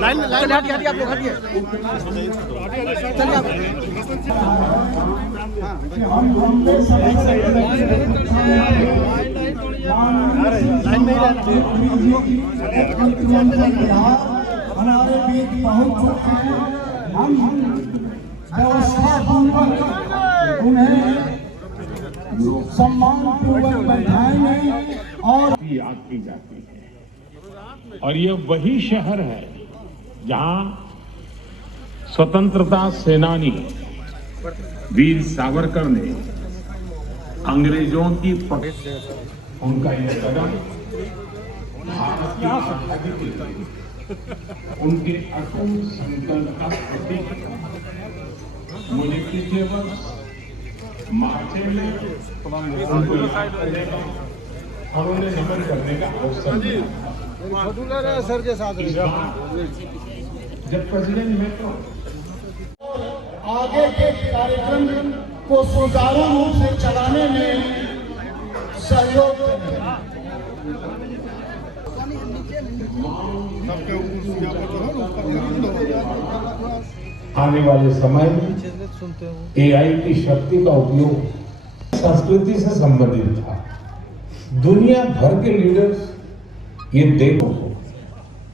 Line हटिए आप लोग हटिए हमारे बीच पहुंच चुके हैं। हम व्यवस्था पूर्वक उन्हें सम्मान पूर्वक बैठाएंगे और याद की जाती है। और ये वही शहर है जहां स्वतंत्रता सेनानी वीर सावरकर ने अंग्रेजों की उनका यह कदम भारत की आजादी के लिए उनके अटूट संकल्प का प्रतीक है। मुझे पिछले वर्ष मार्च में उनको याद करने का और उन्हें नमन करने का अवसर मिला। सर के साथ जब प्रेसिडेंट में तो आगे के कार्यक्रम को सुचारू रूप से चलाने में सहयोग करें। आने वाले समय में एआई की शक्ति का उपयोग संस्कृति से संबंधित था। दुनिया भर के लीडर्स ये देखो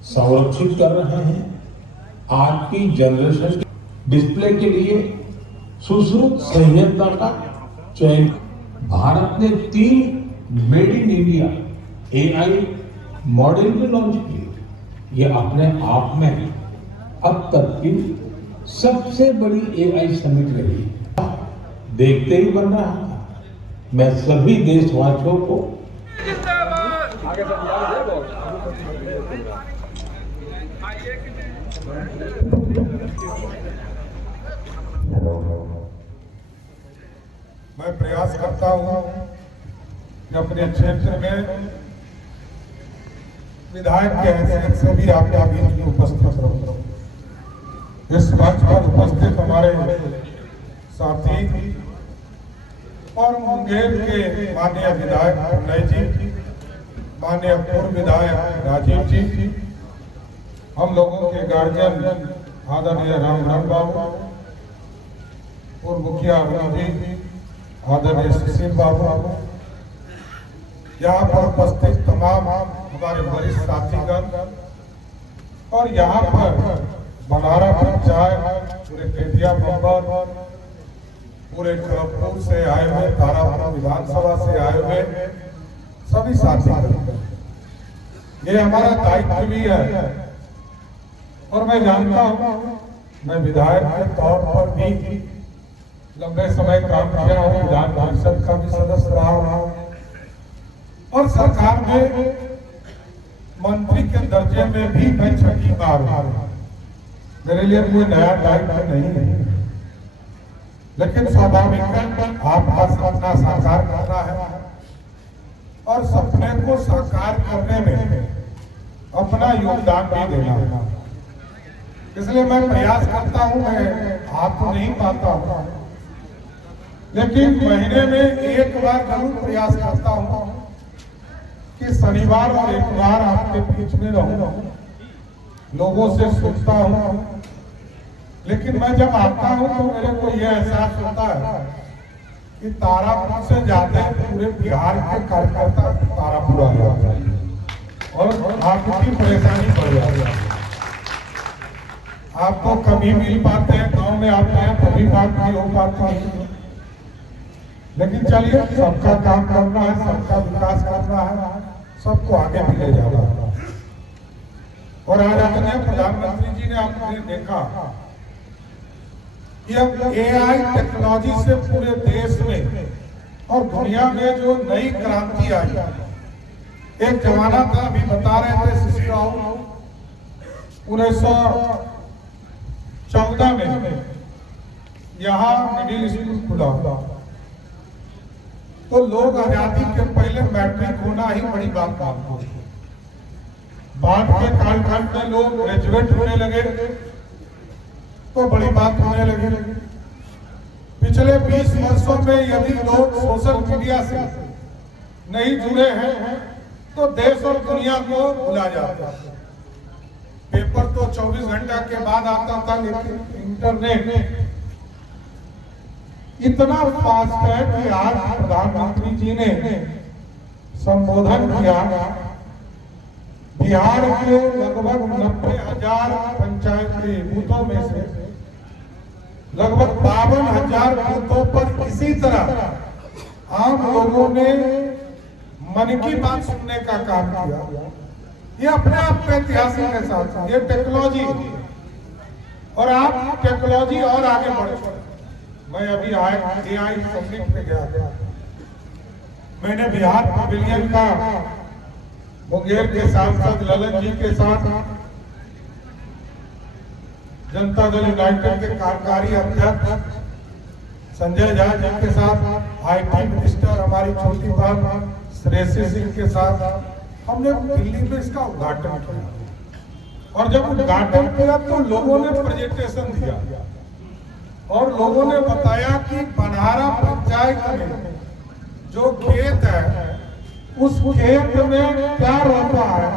संरक्षित कर रहे हैं। आज की जनरेशन डिस्प्ले के लिए सुश्रुत संहिता का चयन। भारत ने 3 made in India AI model भी लॉन्च किए। ये अपने आप में अब तक की सबसे बड़ी एआई समिट रही। देखते ही बन रहा था। मैं सभी देशवासियों को मैं प्रयास करता हूं कि अपने क्षेत्र में विधायक के हैसियत से भी आपके बीच में उपस्थित रहूं। इस मंच पर उपस्थित हमारे साथी और मुंगेर के माननीय विधायक नई जी, माननीय पूर्व विधायक राजीव जी, हम लोगों के गार्जियन आदरणीय राम बाबू, पूर्व मुखिया जी आदरणीय सुशील बाबू, यहाँ पर उपस्थित तमाम हमारे वरिष्ठ साथीगण और यहाँ पर बनारा पंचायत, पूरे केतिया मेंबर, पूरे खड़गपुर से आए हुए, तारापुर विधानसभा से आए हुए सभी साथी, ये हमारा दायित्व भी है। और मैं जानता हूँ, मैं विधायक के तौर पर भी लंबे समय काम किया हूँ, विधान परिषद का भी सदस्य रहा हूँ और सरकार में मंत्री के दर्जे में भी मैं 6ठी बार हूँ। मेरे लिए कोई नया दायित्व नहीं है, लेकिन स्वाभाविक आपका सपना साकार करना है और सपने को साकार करने में अपना योगदान भी देना है। इसलिए मैं प्रयास करता हूं, मैं हाथ तो नहीं पाता हूं, लेकिन महीने में एक बार जरूर प्रयास करता हूं कि शनिवार और इतवार आपके बीच में रहूं, लोगों से सुनता हूं। लेकिन मैं जब आता हूं तो मेरे को यह एहसास होता है कि तारापुर से जाते पूरे बिहार के कार्यकर्ता तारापुर आ जाते हैं और आपकी परेशानी बढ़ जाती है। आपको कभी मिल पाते हैं, गांव में आते हैं, कभी बात नहीं हो पाती है। लेकिन चलिए, सबका काम करना है, सबका विकास करना है, सबको आगे भी ले जाना है। और आज अपने प्रधानमंत्री जी ने आपने देखा कि अब एआई टेक्नोलॉजी से पूरे देश में और दुनिया में जो नई क्रांति आई। एक जमाना था, अभी बता रहे थे शिशु राव, 1914 में यहाँ मिडिल स्कूल खुला, तो लोग आजादी के पहले मैट्रिक होना ही बड़ी बात मानते थे। बाद के कालखंड में लोग ग्रेजुएट होने लगे तो बड़ी बात होने लगी। पिछले 20 वर्षों में यदि लोग सोशल मीडिया से नहीं जुड़े हैं तो देश और दुनिया को भुला जाता है। पेपर तो 24 घंटा के बाद आता था, लेकिन इंटरनेट इतना फास्ट है कि आज प्रधानमंत्री जी ने संबोधन किया। बिहार के लगभग 90,000 पंचायत के बूथों में से लगभग 52,000 बूथों पर इसी तरह आम लोगों ने मन की बात सुनने का काम किया। ये अपने आप में ऐतिहासिक है साथ, ये टेक्नोलॉजी और आप टेक्नोलॉजी और आगे बढ़। मैं अभी AI समिट पे गया था, मैंने बिहार पवेलियन का मुंगेर के सांसद ललन जी के साथ, जनता दल यूनाइटेड के कार्यकारी अध्यक्ष संजय झा जी के साथ, IT मिनिस्टर हमारी छोटी बहन श्रेयसी सिंह के साथ हमने दिल्ली में इसका उद्घाटन किया। और जब उद्घाटन किया तो लोगों ने प्रेजेंटेशन दिया और लोगों ने बताया कि बनहारा पंचायत में जो खेत है उस खेत में क्या रहता है,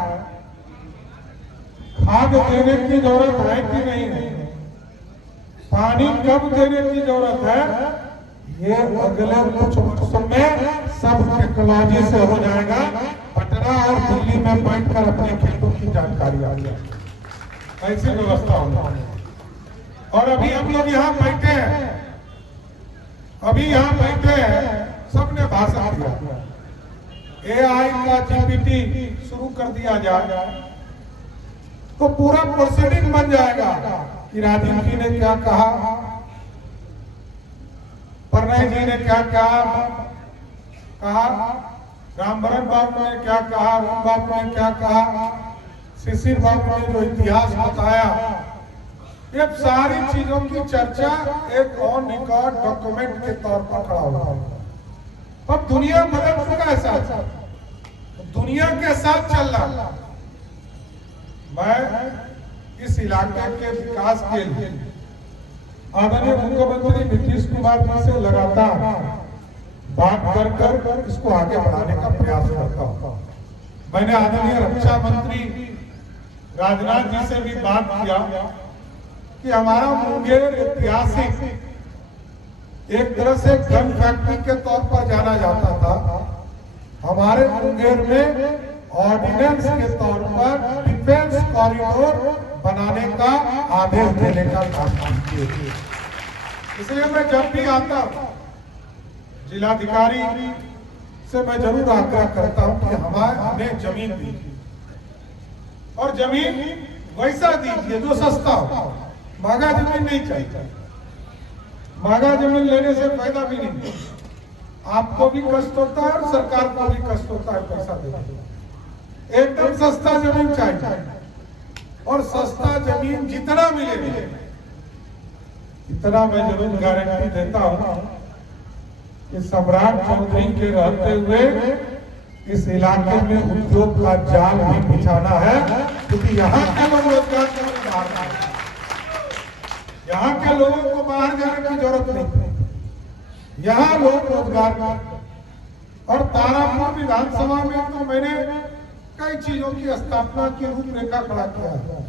खाद देने की जरूरत है कि नहीं है, पानी कब देने की जरूरत है, ये अगले कुछ वर्षों में सब टेक्नोलॉजी से हो जाएगा। पटना और दिल्ली में बैठकर अपने खेतों की जानकारी आ जाए, ऐसी व्यवस्था होना। और अभी हम लोग यहाँ बैठे हैं, अभी यहाँ बैठे हैं, सबने भाषण दिया। AI का GPT शुरू कर दिया जाए तो पूरा प्रोसीडिंग बन जाएगा कि राजीव जी ने क्या कहा, प्रणय जी ने क्या कहा, रामभरण बाबू ने क्या कहा, राम बाबू ने क्या कहा, शिशिर बाबू ने जो इतिहास बताया, ये सारी चीजों की चर्चा एक ऑन रिकॉर्ड डॉक्यूमेंट के तौर पर खड़ा हुआ। अब दुनिया बदल चुका है साथ, दुनिया के साथ चलना। मैं इस इलाके के विकास के लिए आदरणीय मुख्यमंत्री नीतीश कुमार जी से लगातार बात कर इसको आगे बढ़ाने का प्रयास करता हूँ। मैंने आदरणीय रक्षा मंत्री राजनाथ जी से भी बात किया कि हमारा मुंगेर ऐतिहासिक एक तरह से गन फैक्ट्री के तौर पर जाना जाता था। हमारे मुंगेर में ऑर्डिनेंस के तौर पर डिफेंस कॉरिडोर बनाने का आदेश देने का काम किए। इसलिए मैं जब भी आता हूं जिलाधिकारी से मैं जरूर आग्रह करता हूं कि हमें जमीन दीजिए और जमीन वैसा दीजिए जो सस्ता हो। महंगा जमीन नहीं चाहिए, महंगा जमीन लेने से फायदा भी नहीं, आपको भी कष्ट होता है और सरकार को भी कष्ट होता है पैसा देने। एकदम सस्ता जमीन चाहिए और सस्ता जमीन जितना मिले इतना मैं जरूर गारंटी देता हूं कि सम्राट चौधरी के रहते हुए इस इलाके में उद्योग का जाल भी बिछाना है, क्योंकि यहाँ के लोग रोजगार के लिए बाहर जाए, यहाँ के लोगों को बाहर जाने की जरूरत नहीं, यहाँ लोग रोजगार और तारापुर विधानसभा में तो मैंने कई चीजों की स्थापना की रूपरेखा खड़ा किया है।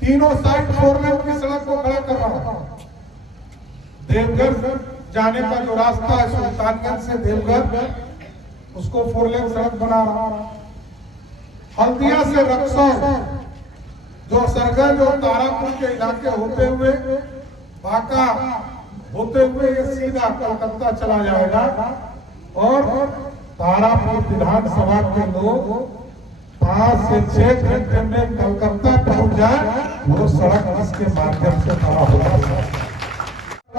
तीनों साइड 4 लेन की सड़क को खड़ा कर रहा हूं। देवघर जाने का जो रास्ता है सुल्तानगंज से देवघर, उसको 4 लेन सड़क बना रहा हूं। हल्दिया से रक्सौल जो सरगंज और तारापुर के इलाके होते हुए बांका होते हुए ये सीधा कलकत्ता चला जाएगा और तारापुर विधानसभा के लोग 5 से 6 घंटे में कलकत्ता पहुंच जाए, वो सड़क इसके माध्यम से बना होगा।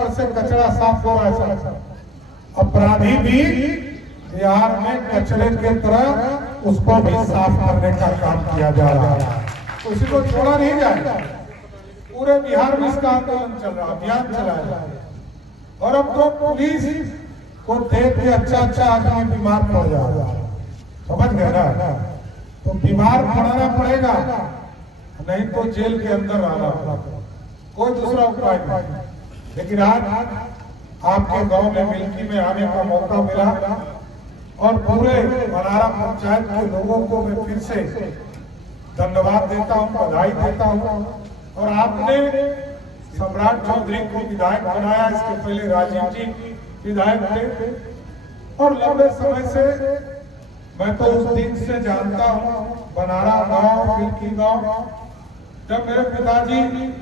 से कचरा साफ हो रहा है, अपराधी भी बिहार में कचरे के तरह उसको भी साफ करने का काम किया जा रहा है, उसी को छोड़ा नहीं जाएगा। पूरे बिहार में इसका आंदोलन चल रहा, अभियान चलाया जा रहा है। और अब तो पुलिस को देख के अच्छा आदमी बीमार पड़ जा रहा है, समझ गए ना? तो बीमार पड़ना पड़ेगा, नहीं तो जेल के अंदर आना पड़ेगा, कोई दूसरा उपाय नहीं। लेकिन आज आपके गांव में मिल्की में आने का मौका मिला और पूरे बनारा पंचायत के लोगों को मैं फिर से धन्यवाद देता हूं, बधाई देता हूं। और आपने सम्राट चौधरी को विधायक बनाया, इसके पहले राजीव जी विधायक थे और लंबे समय से मैं तो उस दिन से जानता हूं बनारा गांव, मिल्की गांव, जब मेरे पिताजी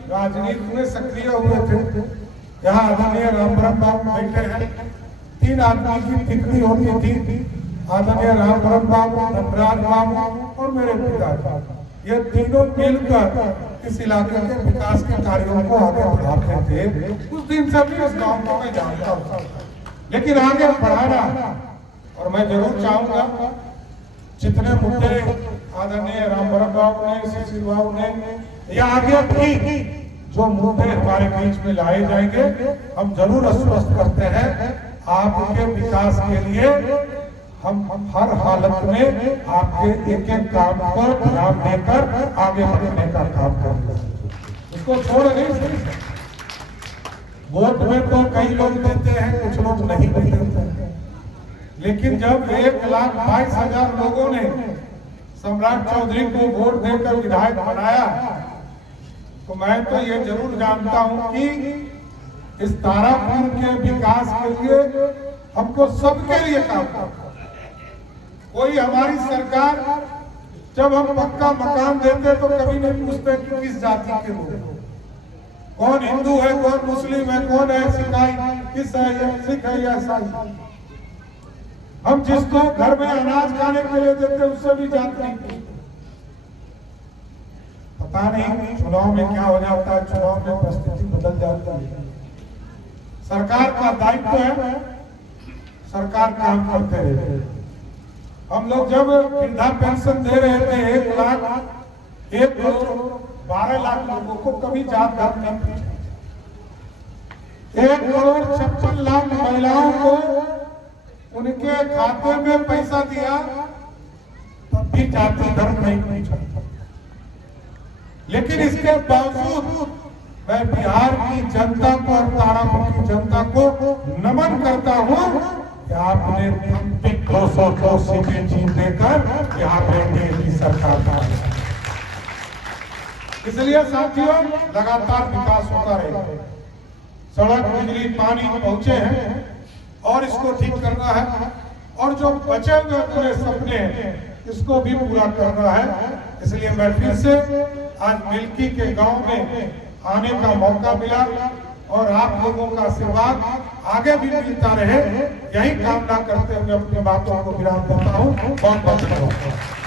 राजनीति में सक्रिय हुए थे। यहाँ आदरणीय रामभरत बाबू बैठे हैं, 3 आदमी की टिकड़ी होती थी, आदरणीय रामभरत बाबू, धनराज बाबू और मेरे पिताजी। ये तीनों मिलकर इस इलाके के विकास के कार्यों को आगे बढ़ाते थे। उस दिन से भी इस गांव को मैं जानता हूँ, लेकिन आगे बढ़ाना, और मैं जरूर चाहूंगा जितने मुद्दे आदरणीय रामभरत बाबू ने, शिशिर बाबू ने, या आगे भी जो मुद्दे हमारे बीच में लाए जाएंगे, हम जरूर आश्वस्त करते हैं आपके विकास के लिए हम हर हालत में आपके एक एक काम पर ध्यान देकर आगे बढ़ने का काम करेंगे, इसको छोड़ नहीं सकते। वोट में तो कई लोग देते हैं, कुछ लोग नहीं भी देते हैं, लेकिन जब 1,22,000 लोगों ने सम्राट चौधरी को वोट देकर विधायक बनाया, तो मैं तो ये जरूर जानता हूं कि इस तारापुर के विकास के लिए हमको सबके लिए काम करना। कोई हमारी सरकार जब हम पक्का मकान देते तो कभी नहीं पूछते कि किस जाति के लोग, कौन हिंदू है, कौन मुस्लिम है, कौन है सिखाई, किस है, या सिख है या ईसाई। हम जिसको घर में अनाज खाने के लिए देते उससे भी जात नहीं पूछते। पता नहीं चुनाव में क्या हो जाता है, चुनाव में परिस्थिति बदल जाती है। सरकार का दायित्व है, सरकार काम करते रहे। हम लोग जब वृद्धा पेंशन दे रहे थे 1 करोड़ 12 लाख लोगों को, कभी जात धर्म नहीं पूछा। 1 करोड़ 56 लाख महिलाओं को उनके खाते में पैसा दिया, तब भी जाति धर्म नहीं पूछा। लेकिन इसके बावजूद मैं बिहार की जनता को और तारापुर की जनता को नमन करता हूं कि आपने 202 सीटें जीत देकर यहाँ पे एनडीए की सरकार बनाई। इसलिए साथियों, लगातार विकास होता रहेगा। सड़क, बिजली, पानी पहुंचे हैं और इसको ठीक करना है, और जो बचे हुए पूरे सपने हैं इसको भी पूरा करना है। इसलिए मैं फिर से आज मिल्की के गांव में आने का मौका मिला और आप लोगों का आशीर्वाद आगे भी मिलता रहे, यही कामना करते हुए अपनी बातों को विराम देता हूँ। बहुत बहुत धन्यवाद।